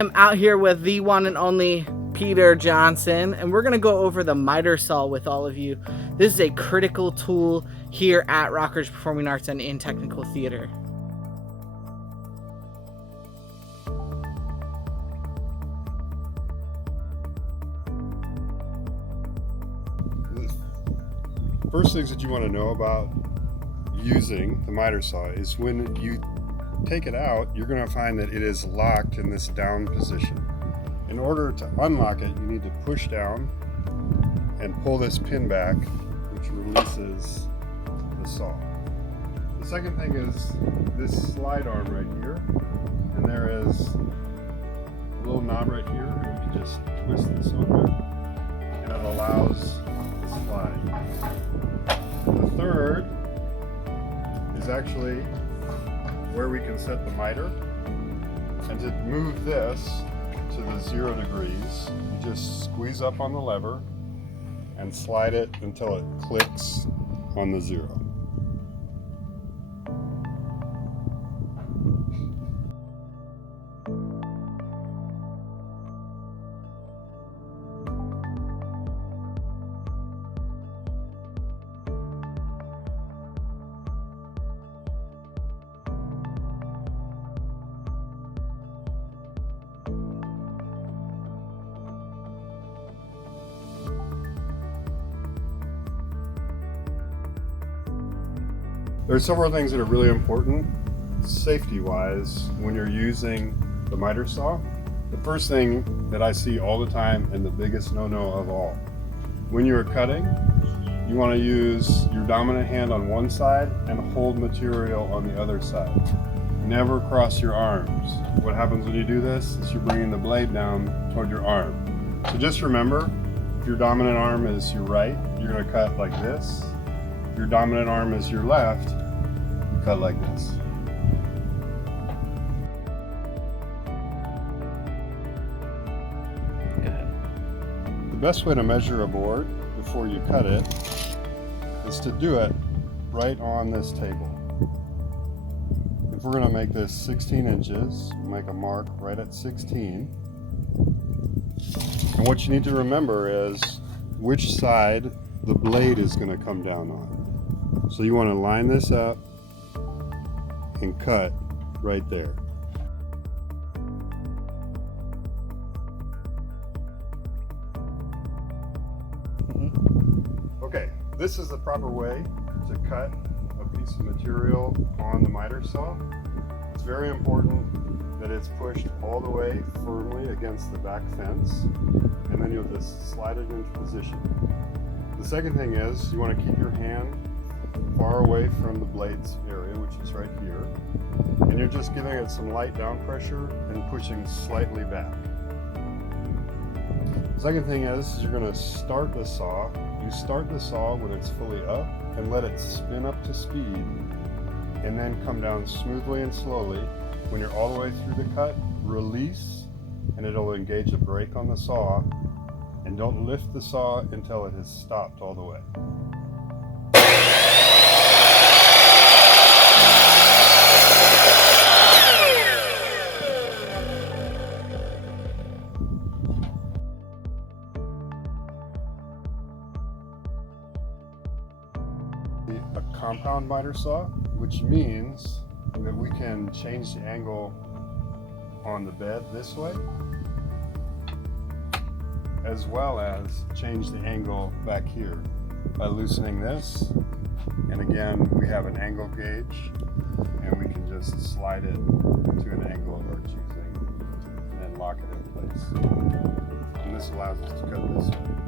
I'm out here with the one and only Peter Johnson, and we're gonna go over the miter saw with all of you. This is a critical tool here at Rockridge Performing Arts and in Technical Theater. First things that you want to know about using the miter saw is when you take it out, you're going to find that it is locked in this down position. In order to unlock it, you need to push down and pull this pin back, which releases the saw. The second thing is this slide arm right here, and there is a little knob right here, and we can just twist this open, and it allows the slide. The third is actually where we can set the miter, and to move this to the 0 degrees, you just squeeze up on the lever and slide it until it clicks on the 0. There are several things that are really important safety-wise when you're using the miter saw. The first thing that I see all the time, and the biggest no-no of all, when you're cutting, you want to use your dominant hand on one side and hold material on the other side. Never cross your arms. What happens when you do this is you're bringing the blade down toward your arm. So just remember, if your dominant arm is your right, you're going to cut like this. Your dominant arm is your left, you cut like this. Go ahead. The best way to measure a board before you cut it is to do it right on this table. If we're going to make this 16 inches, make a mark right at 16. And what you need to remember is which side the blade is going to come down on. So you want to line this up and cut right there. Okay, this is the proper way to cut a piece of material on the miter saw. It's very important that it's pushed all the way firmly against the back fence, and then you'll just slide it into position. The second thing is you want to keep your hand far away from the blades area, which is right here, and you're just giving it some light down pressure and pushing slightly back. The second thing is you're going to start the saw. You start the saw when it's fully up and let it spin up to speed, and then come down smoothly and slowly. When you're all the way through the cut, release, and it'll engage a brake on the saw. And don't lift the saw until it has stopped all the way. A compound miter saw, which means that we can change the angle on the bed this way, as well as change the angle back here by loosening this. And again, we have an angle gauge, and we can just slide it to an angle of our choosing and then lock it in place. And this allows us to cut this way.